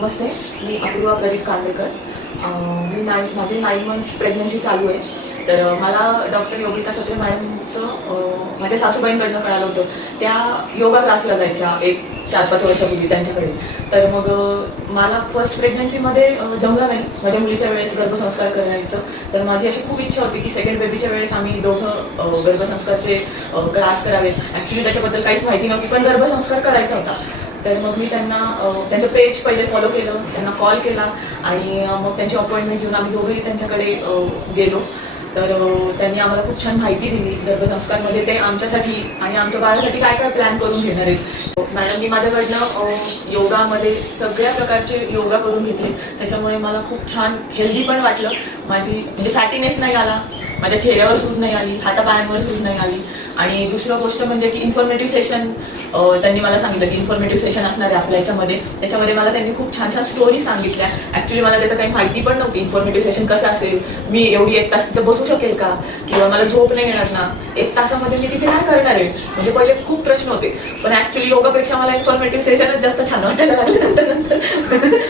नमस्ते, मी अपूर्वा प्रदीप कांडेकर. माझे 9 months pregnancy चालू आहे. तर मला डॉक्टर योगिता सत्रे मॅडमचं माझ्या सासूबाईंकडनं कळालं होतं. त्या योगा क्लासला जायच्या एक 4-5 वर्षापूर्वी त्यांच्याकडे. तर मग मला फर्स्ट प्रेग्नन्सीमध्ये जमलं नाही माझ्या मुलीच्या वेळेस गर्भसंस्कार करायचं. तर माझी अशी खूप इच्छा होती की सेकंड बेबीच्या वेळेस आम्ही दोघं गर्भसंस्कारचे क्लास करावेत. ॲक्च्युली त्याच्याबद्दल काहीच माहिती नव्हती, पण गर्भसंस्कार करायचा होता. तर मग मी त्यांना त्यांचं पेज पहिले फॉलो केलं, त्यांना कॉल केला आणि मग त्यांची अपॉइंटमेंट घेऊन आम्ही दोघंही त्यांच्याकडे गेलो. तर त्यांनी आम्हाला खूप छान माहिती दिली गर्भसंस्कारमध्ये ते आमच्यासाठी आणि आमच्या बाळासाठी काय काय प्लॅन करून घेणार आहेत. मॅडमनी माझ्याकडनं योगामध्ये सगळ्या प्रकारचे योगा करून घेतले. त्याच्यामुळे मला खूप छान हेल्दी पण वाटलं. माझी म्हणजे फॅटीनेस नाही आला, माझ्या चेहऱ्यावर सूज नाही आली, हातापायांवर सूज नाही आली. आणि दुसरं गोष्ट म्हणजे की इन्फॉर्मेटिव्ह सेशन त्यांनी मला सांगितलं की इन्फॉर्मेटिव्ह सेशन असणार आहे आपल्या याच्यामध्ये. त्याच्यामध्ये मला त्यांनी खूप छान छान स्टोरी सांगितल्या. ॲक्च्युली मला त्याचं काही माहिती पण नव्हती. इन्फॉर्मेटिव्ह सेशन कसं असेल, मी एवढी 1 तास तिथे बसू शकेल का, किंवा मला झोप नाही येणार ना, 1 तासामध्ये मी तिथे काय करणार आहे. म्हणजे पहिले खूप प्रश्न होते, पण ॲक्च्युली योगापेक्षा मला इन्फॉर्मेटिव्ह सेशनच जास्त छान वाटायला लागलं नंतर.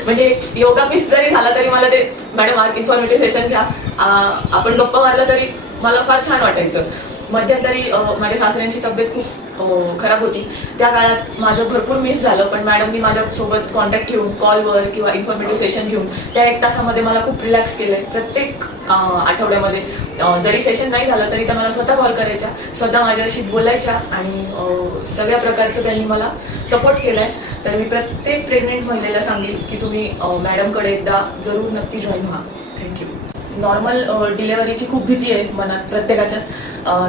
म्हणजे योगा मिस जरी झाला तरी मला ते मॅडम आज इन्फॉर्मेटिव्ह सेशन घ्या, आपण गप्पा मारला तरी मला फार छान वाटायचं. मध्यंतरी माझ्या सासऱ्यांची तब्येत खूप खराब होती. त्या काळात माझं भरपूर मिस झालं, पण मॅडमनी माझ्यासोबत कॉन्टॅक्ट घेऊन कॉलवर किंवा इन्फॉर्मेटिव्ह सेशन घेऊन त्या 1 तासामध्ये मला खूप रिलॅक्स केलंय. प्रत्येक आठवड्यामध्ये जरी सेशन नाही झालं तरी त्या मला स्वतः कॉल करायच्या, स्वतः माझ्याशी बोलायच्या आणि सगळ्या प्रकारचं त्यांनी मला सपोर्ट केलाय. तर मी प्रत्येक प्रेग्नेंट महिलेला सांगेल की तुम्ही मॅडमकडे एकदा जरूर नक्की जॉईन व्हा. थँक्यू. नॉर्मल डिलेव्हरीची खूप भीती आहे मनात प्रत्येकाच्याच.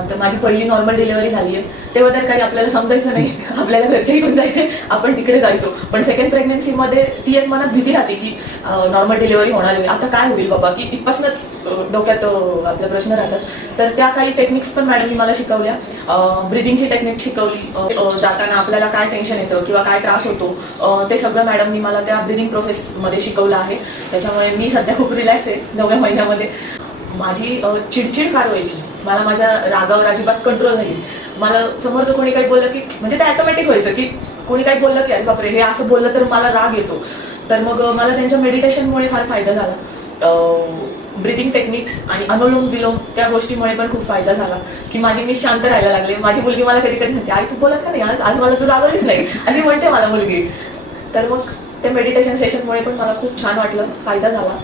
तर माझी पहिली नॉर्मल डिलेव्हरी झाली आहे. तेव्हा तर काही आपल्याला समजायचं नाही, आपल्याला घरचे घेऊन जायचे, आपण तिकडे जायचो. पण सेकंड प्रेग्नन्सीमध्ये ती एक मनात भीती राहते की नॉर्मल डिलेव्हरी होणार आहे, आता काय होईल बाबा, की इथपासूनच डोक्यात आपले प्रश्न राहतात. तर त्या काही टेक्निक्स पण मॅडमनी मला शिकवल्या. ब्रिदिंगची टेक्निक शिकवली. जाताना आपल्याला काय टेन्शन येतं किंवा काय त्रास होतो ते सगळं मॅडमनी मला त्या ब्रिदिंग प्रोसेसमध्ये शिकवलं आहे. त्याच्यामुळे मी सध्या खूप रिलॅक्स आहे 9व्या महिन्यामध्ये. माझी चिडचिड फार व्हायची, मला माझ्या रागावर अजिबात कंट्रोल नाही. मला समोरचं कोणी काही बोललं की म्हणजे ते ऑटोमॅटिक व्हायचं की कोणी काही बोललं की अरे बापरे हे असं बोललं तर मला राग येतो. तर मग मला त्यांच्या मेडिटेशनमुळे फार फायदा झाला. ब्रिदिंग टेक्निक्स आणि अनुलोम विलोम त्या गोष्टीमुळे पण खूप फायदा झाला की मी शांत राहायला लागले. माझी मुलगी मला कधी कधी म्हणते आई तू बोलत का नाही, आज मला तू रागवलीच नाही अशी म्हणते मला मुलगी. तर मग ते मेडिटेशन सेशनमुळे पण मला खूप छान वाटलं, फायदा झाला.